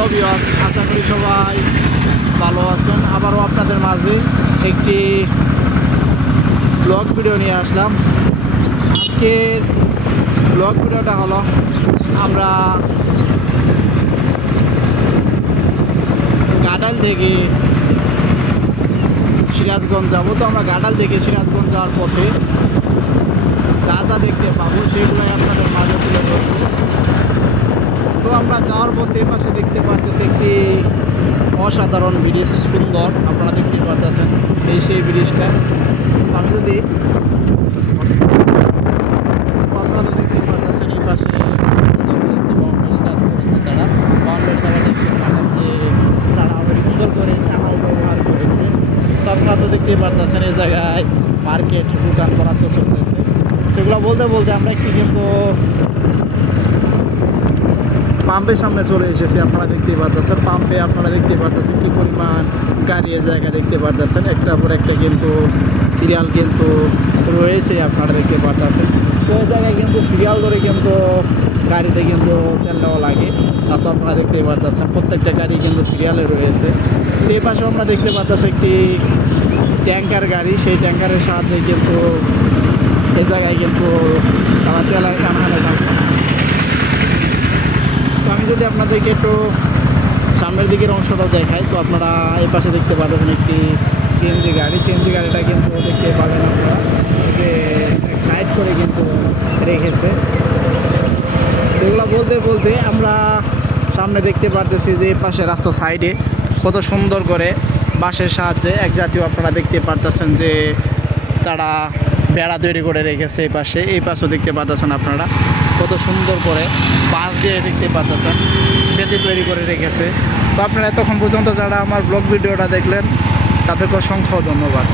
Hello viewers, আশা করি সবাই ভালো আছেন। আবারও আপনাদের মাঝে একটি ব্লগ ভিডিও নিয়ে আসলাম। আজকের ব্লগ ভিডিওটা হলো আমরা গাডাল থেকে সিরাজগঞ্জ যাবো। তো আমরা গাডাল থেকে সিরাজগঞ্জ যাওয়ার পথে যা যা দেখতে পাবো সেগুলোই আপনাদের মাঝে তুলে ধরবো। তো আমরা যাওয়ার পথে পাশে দেখতে পারতেছি একটি অসাধারণ ব্রিজ, সুন্দর, আপনারা দেখতে পারতেছেন সেই ব্রিজটা। আমি যদি আপনারা তো দেখতে পারতেছেন এই পাশে বাউন্ডারি কাজ করেছে তারা, বাউন্ডারি তারা দেখতে পারেন যে তারা আরও সুন্দর করে টানাল ব্যবহার করেছে। তো আপনারা তো দেখতে পারতেছেন এই জায়গায় মার্কেট দোকান বরাদ্দ চলতেছে। সেগুলো বলতে বলতে আমরা একটু কিন্তু পাম্পের সামনে চলে এসেছি। আপনারা দেখতেই পারতেছেন পাম্পে আপনারা দেখতে পারতেছেন কি পরিমাণ গাড়ি এ জায়গা দেখতে পারতেছেন, একটার পর একটা কিন্তু সিরিয়াল কিন্তু রয়েছে আপনারা দেখতে পারতেছেন। তো এই জায়গায় কিন্তু সিরিয়াল ধরে কিন্তু গাড়িতে কিন্তু তেল দেওয়া লাগে। তা তো আপনারা দেখতেই পারতেছেন প্রত্যেকটা গাড়ি কিন্তু সিরিয়ালে রয়েছে। তো এই পাশেও আমরা দেখতে পারতেছি একটি ট্যাঙ্কার গাড়ি, সেই ট্যাঙ্কারের সাহায্যে কিন্তু এই জায়গায় কিন্তু তারা তেল আনানো থাকে। তো আমি যদি আপনাদেরকে একটু সামনের দিকের অংশটাও দেখাই, তো আপনারা এই পাশে দেখতে পাচ্ছেন একটি সিএনজি গাড়ি। সিএনজি গাড়িটা কিন্তু দেখতে পাবেন আপনারা যে এক সাইড করে কিন্তু রেখেছে। এগুলো বলতে বলতে আমরা সামনে দেখতে পারতেছি যে এই পাশে রাস্তা সাইডে কত সুন্দর করে বাঁশের সাহায্যে এক জাতীয় আপনারা দেখতে পারতেছেন যে তারা বেড়া তৈরি করে রেখেছে। এই পাশেও দেখতে পারতেছেন আপনারা কত সুন্দর করে বাঁশ দিয়ে দেখতে পারতেছেন বেদি তৈরি করে রেখেছে। তো আপনারা এতক্ষণ পর্যন্ত যারা আমার ব্লগ ভিডিওটা দেখলেন তাদেরকে অসংখ্য ধন্যবাদ।